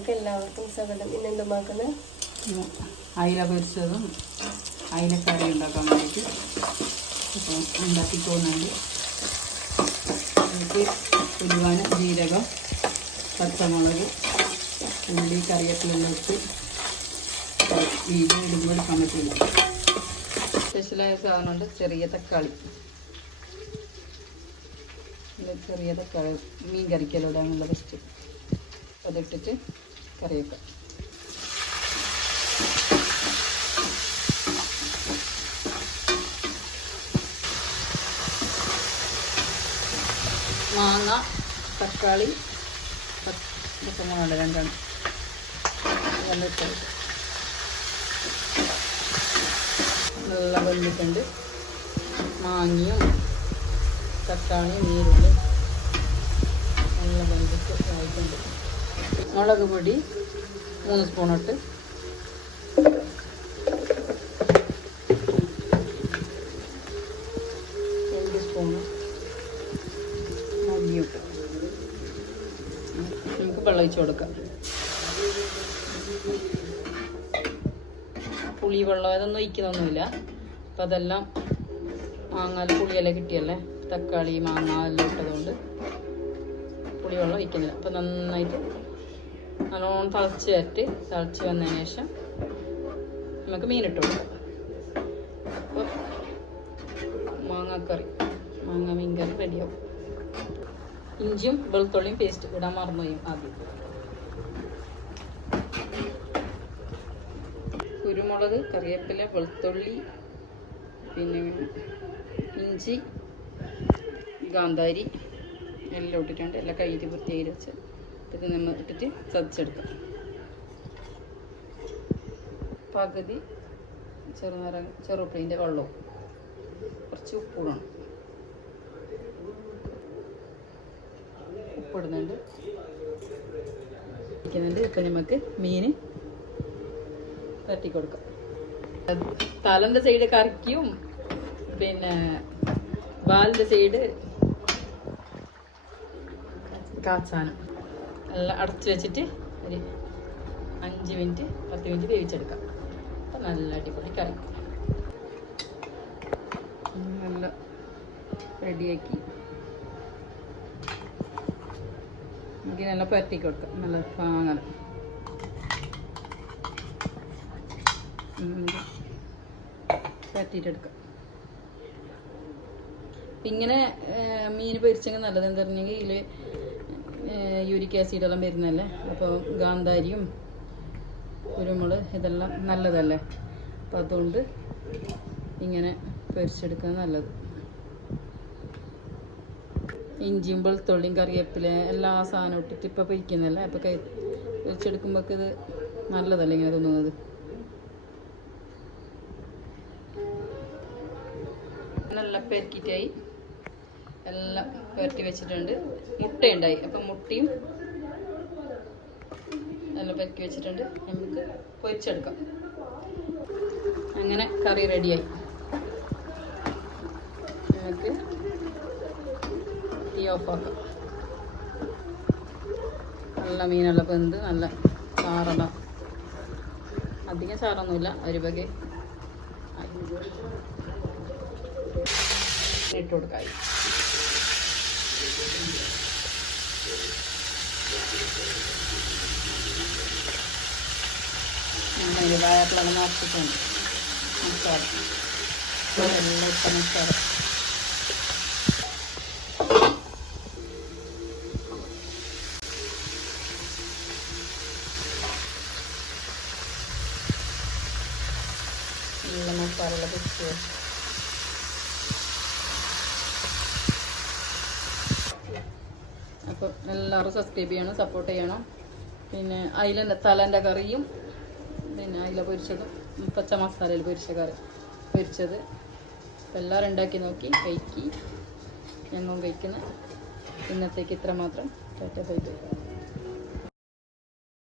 വീഡിയോയിലേക്ക് എല്ലാവർക്കും സ്വാഗതം. ഇന്നെന്തുമാക്കുന്നത് അയില പൊരിച്ചതും അയിലക്കറി ഉണ്ടാക്കാൻ വേണ്ടിയിട്ട് അപ്പോൾ ഉണ്ടാക്കി പോകുന്നുണ്ട്. എനിക്ക് ഉലുവാന്, ജീരകം, പച്ചമുളക്, ഉള്ളി, കറിവേപ്പിലെല്ലാം ഇട്ട് ഇടുമ്പോൾ എടുക്കാൻ പറ്റില്ല. സ്പെഷ്യലായ സാധനമുണ്ട്, ചെറിയ തക്കാളി. ചെറിയ തക്കാളി മീൻ കറിക്കല്ലോ ഇടാനുള്ള ഫസ്റ്റ് അതിട്ടിട്ട് കറി വെക്കാം. മാങ്ങ, തക്കാളി, പച്ചമുളക് രണ്ടെണ്ണം വന്നിട്ട് നല്ല വെന്തിട്ടുണ്ട്. മാങ്ങയും തക്കാളിയും നീരുള്ളും നല്ല വെന്തിട്ട് ആയിട്ടുണ്ട്. മുളക് പൊടി 3 സ്പൂൺ ഇട്ട്, നമുക്ക് വെള്ളം ഒഴിച്ച് കൊടുക്കാം. പുളി വെള്ളം ഇതൊന്നും ഒഴിക്കുന്നൊന്നുമില്ല. അപ്പം അതെല്ലാം മാങ്ങ പുളിയെല്ലാം കിട്ടിയല്ലേ, തക്കാളി മാങ്ങ എല്ലാം ഇട്ടതുകൊണ്ട് പുളിവെള്ളം ഒഴിക്കുന്നില്ല. അപ്പം നന്നായിട്ട് നല്ലോണം തിളച്ച് വന്നതിന് ശേഷം നമുക്ക് മീനിട്ട് കൊടുക്കാം. അപ്പോൾ മാങ്ങ മീൻ കറി റെഡിയാവും. ഇഞ്ചിയും വെളുത്തുള്ളിയും പേസ്റ്റ് ഇടാൻ മറന്നുപോയി ആദ്യം. കുരുമുളക്, കറിവേപ്പില, വെളുത്തുള്ളി, പിന്നെ ഇഞ്ചി, കാന്താരി എല്ലാം ഇട്ടിട്ടുണ്ട്. എല്ലാം കഴുകി വൃത്തിയായി വെച്ച് ഇത് നമ്മൾ ഇട്ടിട്ട് ചതച്ചെടുക്കാം. പകുതി ചെറുപ്പീൻ്റെ വെള്ളവും കുറച്ച് ഉപ്പിടണം. ഉപ്പിടുന്നുണ്ട്. ഇപ്പം നമുക്ക് മീൻ തട്ടി കൊടുക്കാം. തലൻ്റെ സൈഡ് കറിക്കും പിന്നെ വാലിൻ്റെ സൈഡ് കാച്ചാനും എല്ലാം അടച്ചു വെച്ചിട്ട് ഒരു 5 മിനിറ്റ് 10 മിനിറ്റ് വേവിച്ചെടുക്കാം. അപ്പം നല്ല അടിപൊളി കറി നല്ല റെഡിയാക്കി നമുക്ക് നല്ല പരട്ടി കൊടുക്കാം. നല്ല പാങ്ങല പരട്ടിയിട്ടെടുക്കാം. ഇങ്ങനെ മീൻ പൊരിച്ചെങ്കിൽ നല്ലത് എന്താ പറഞ്ഞെങ്കിൽ ഇതിൽ യൂരിക് ആസിഡെല്ലാം വരുന്നതല്ലേ. അപ്പോൾ ഗാന്ധാരിയും കുരുമുളക് ഇതെല്ലാം നല്ലതല്ലേ. അപ്പം അതുകൊണ്ട് ഇങ്ങനെ പൊരിച്ചെടുക്കാൻ നല്ലത്. ഇഞ്ചിയും വെളുത്തുള്ളിയും കറിവേപ്പില എല്ലാ സാധനവും ഇട്ടിട്ട് ഇപ്പം പൊരിക്കുന്നതല്ലേ. അപ്പോൾ പൊരിച്ചെടുക്കുമ്പോഴൊക്കെ ഇത് നല്ലതല്ലേ ഇങ്ങനെ തോന്നുന്നത്. നല്ല പെരക്കിറ്റായി എല്ലാം പുരട്ടി വെച്ചിട്ടുണ്ട്. മുട്ടയുണ്ടായി, അപ്പം മുട്ടയും നല്ല പെരക്കി വെച്ചിട്ടുണ്ട്. നമുക്ക് പൊരിച്ചെടുക്കാം. അങ്ങനെ കറി റെഡിയായി. നമുക്ക് തീ ഓഫാക്കാം. നല്ല മീനെല്ലാം വെന്ത് നല്ല ചാറെല്ലാം, അധികം ചാറൊന്നുമില്ല, ഒരു വകെ ഇട്ട് കൊടുക്കാം. വാഴപ്പിള നോക്കിയിട്ടുണ്ട്. നമസ്കാരം എല്ലാം ഇപ്പം നമസ്കാരം. നല്ല മസാല പിടിച്ച് അപ്പോൾ എല്ലാവരും സബ്സ്ക്രൈബ് ചെയ്യണം, സപ്പോർട്ട് ചെയ്യണം. പിന്നെ തലേൻ്റെ കറിയും പിന്നെ അയില പൊരിച്ചതും പച്ച മസാലയിൽ പൊരിച്ചത് എല്ലാവരും ഉണ്ടാക്കി നോക്കി കഴിക്കി. ഞങ്ങളും കഴിക്കുന്ന ഇന്നത്തേക്ക് ഇത്ര മാത്രം. Tata bye bye.